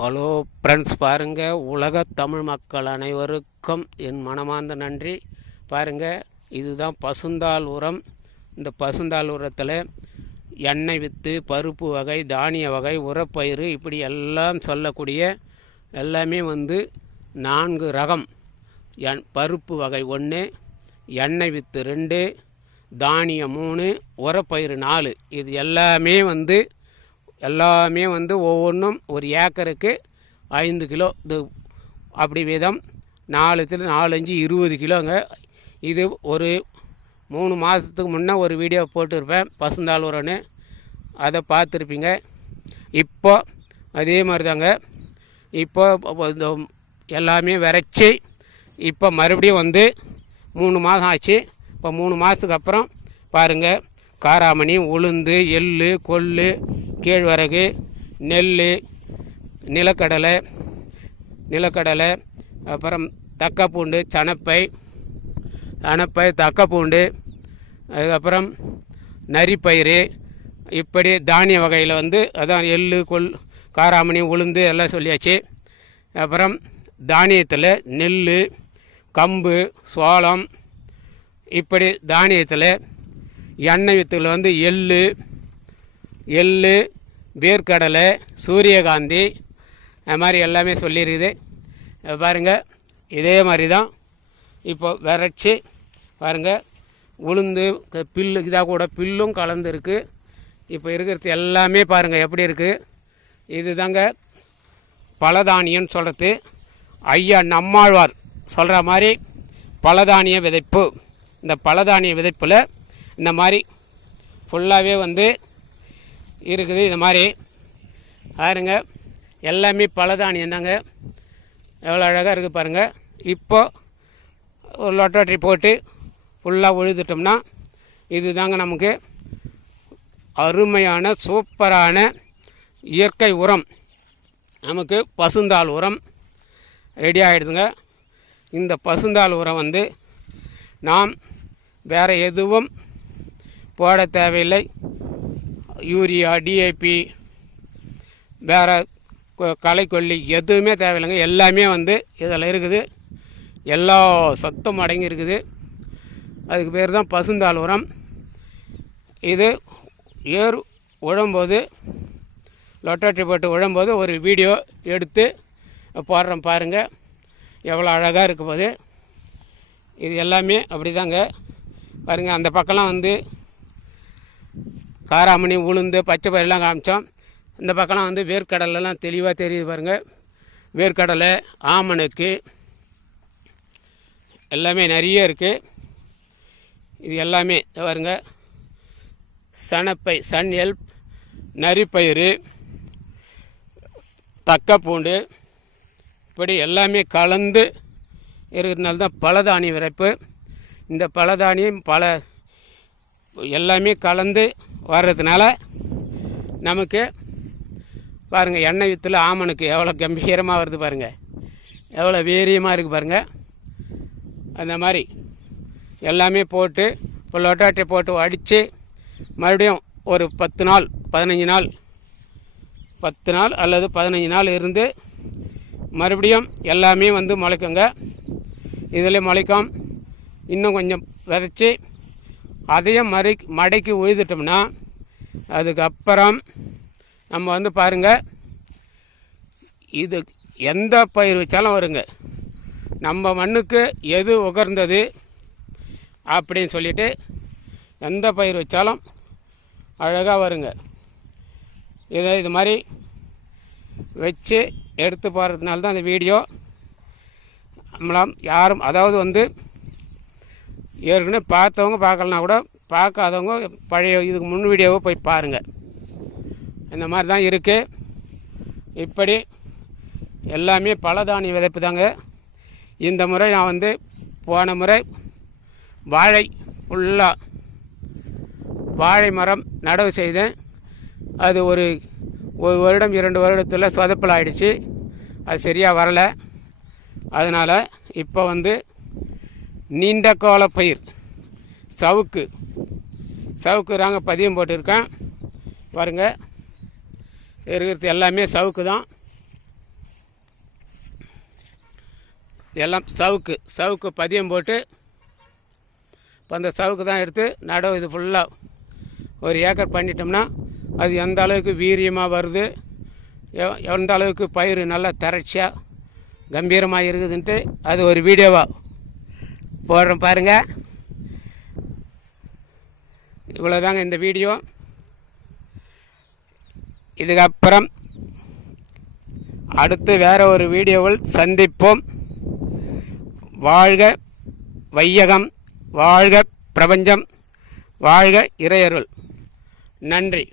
Hello friends, பாருங்கள், உலக தமிழ் மக்கள் அனைவருக்கும் என் மனமார்ந்த நன்றி. பாருங்கள், இதுதான் பசுந்தாள் உரம். இந்த பசுந்தாள் உரத்தில் எண்ணெய் வித்து, பருப்பு வகை, தானிய வகை, உரப்பயிறு, இப்படி எல்லாம் சொல்லக்கூடிய எல்லாமே 4 ரகம். பருப்பு வகை 1, எண்ணெய் வித்து 2, தானியம் 3, உரப்பயிறு 4. இது எல்லாமே ஒவ்வொன்றும் ஒரு ஏக்கருக்கு 5 கிலோ. இது அப்படி வீதம் 4 4 5 20 கிலோங்க. இது ஒரு 3 மாதத்துக்கு முன்னே ஒரு வீடியோ போட்டிருப்பேன், பசுந்தாள் உரம்னு. அதை பார்த்துருப்பீங்க. இப்போ அதே மாதிரி தாங்க. இப்போ இந்த எல்லாமே விரைச்சி இப்போ மறுபடியும் 3 மாதம் ஆச்சு. இப்போ 3 மாதத்துக்கு அப்புறம் பாருங்கள், காராமணி, உளுந்து, எள்ளு, கொள்ளு, கேழ்வரகு, நெல், நிலக்கடலை, அப்புறம் தக்கப்பூண்டு, சணப்பை, தக்கப்பூண்டு, அதுக்கப்புறம் நரிப்பயிறு, இப்படி தானிய வகையில் அதான் எள்ளு, காராமணி, உளுந்து எல்லாம் சொல்லியாச்சு. அப்புறம் தானியத்தில் நெல், கம்பு, சோளம், இப்படி தானியத்தில் எண்ணெய் வித்துகள் எள்ளு, வேர்க்கடலை, சூரியகாந்தி, அது மாதிரி எல்லாமே சொல்லியிருக்குது. பாருங்கள், இதே மாதிரி தான் இப்போ விரைச்சி பாருங்கள். உளுந்து, பில்லு, இதாக கூட பில்லும் கலந்துருக்கு. இப்போ இருக்கிறது எல்லாமே பாருங்கள் எப்படி இருக்குது. இது தாங்க பலதானியம்னு சொல்கிறது. ஐயா நம்மாழ்வார் சொல்கிற மாதிரி பலதானிய விதைப்பு. இந்த பலதானிய விதைப்பில் இந்த மாதிரி ஃபுல்லாகவே இருக்குது. இது மாதிரி பாருங்க, எல்லாமே பலதானியம் தாங்க. எவ்வளோ அழகாக இருக்குது பாருங்கள். இப்போ ஒரு லொட்டாட்டி போட்டு ஃபுல்லாக உழுதுட்டோம்னா இது தாங்க நமக்கு அருமையான சூப்பரான இயற்கை உரம். நமக்கு பசுந்தாள் உரம் ரெடி ஆகிடுதுங்க. இந்த பசுந்தாள் உரம் நாம் வேறு எதுவும் போட தேவையில்லை. யூரியா, டிஏபி, வேறு களைக்கொல்லி எதுவுமே தேவையில்லைங்க. எல்லாமே இதில் இருக்குது. எல்லா சத்தும் அடங்கி இருக்குது. அதுக்கு பேர் தான் பசுந்தாள் உரம். இது ஏர் உழும்போது, லொட்டாட்டி போட்டு உழும்போது ஒரு வீடியோ எடுத்து போடுறோம் பாருங்கள், எவ்வளோ அழகாக இருக்கும் போது. இது எல்லாமே அப்படி தாங்க. பாருங்கள், அந்த பக்கம்லாம் காராமணி, உளுந்து, பச்சை பயிரெலாம் காமிச்சோம். இந்த பக்கம்லாம் வேர்க்கடலைலாம் தெளிவாக தெரியுது பாருங்கள். வேர்க்கடலை, ஆமணக்கு எல்லாமே நிறைய இருக்குது. இது எல்லாமே பாருங்க, சணப்பை, சன் ஹெல்ப், நரிப்பயிறு, தக்கப்பூண்டு, இப்படி எல்லாமே கலந்து இருக்கிறதுனால தான் பலதானிய விரைப்பு. இந்த பலதானியம் எல்லாமே கலந்து வர்றதுனால நமக்கு பாருங்கள், எண்ணெய் வித்தில் ஆமனுக்கு எவ்வளோ கம்பீரமாக வருது பாருங்கள், எவ்வளோ வீரியமாக இருக்குது பாருங்கள். அந்த மாதிரி எல்லாமே போட்டு இப்போ லொட்டாட்டி போட்டு அடித்து மறுபடியும் ஒரு 10 நாள் 15 நாள் 10 நாள் அல்லது 15 நாள் இருந்து மறுபடியும் எல்லாமே முளைக்குங்க. இதில் முளைக்கும். இன்னும் கொஞ்சம் விதைச்சி அதையும் மடக்கி உழுதுட்டோம்னா அதுக்கப்புறம் நம்ம பாருங்கள், இது எந்த பயிர் வச்சாலும் வருங்க. நம்ம மண்ணுக்கு எது உகர்ந்தது அப்படின்னு சொல்லிட்டு எந்த பயிர் வச்சாலும் அழகாக வருங்க. இது மாதிரி வச்சு எடுத்து போகிறதுனால தான் இந்த வீடியோ. நம்மளாம் யாரும், அதாவது ஏற்கனவே பார்த்தவங்க பார்க்கலனா கூட, பார்க்காதவங்க பழைய இதுக்கு முன் வீடியோவை போய் பாருங்கள். இந்த மாதிரி தான் இருக்குது. இப்படி எல்லாமே பலதானிய விதைப்பு தாங்க. இந்த முறை நான் போன முறை ஃபுல்லாக வாழை மரம் நடவு செய்தேன். அது ஒரு வருடம் 2 வருடத்தில் சொதப்பல் ஆகிடுச்சு. அது சரியாக வரலை. அதனால் இப்போ நீண்ட கால பயிர் சவுக்கு தாங்க பதியம் போட்டிருக்கேன் பாருங்கள். இருக்கிறது எல்லாமே சவுக்கு தான். எல்லாம் சவுக்கு பதியம் போட்டு இப்போ அந்த சவுக்கு தான் எடுத்து நடவு. இது ஃபுல்லாக ஒரு ஏக்கர் பண்ணிட்டோம்னா அது எந்த அளவுக்கு வீரியமாக வருது, எந்த அளவுக்கு பயிர் நல்லா தரட்சியாக கம்பீரமாக இருக்குதுன்ட்டு அது ஒரு வீடியோவாக போடுறோம் பாருங்கள். இவ்வளோதாங்க இந்த வீடியோ. இதுக்கப்புறம் அடுத்து வேறு ஒரு வீடியோவில் சந்திப்போம். வாழ்க வையகம், வாழ்க பிரபஞ்சம், வாழ்க இறையருள். நன்றி.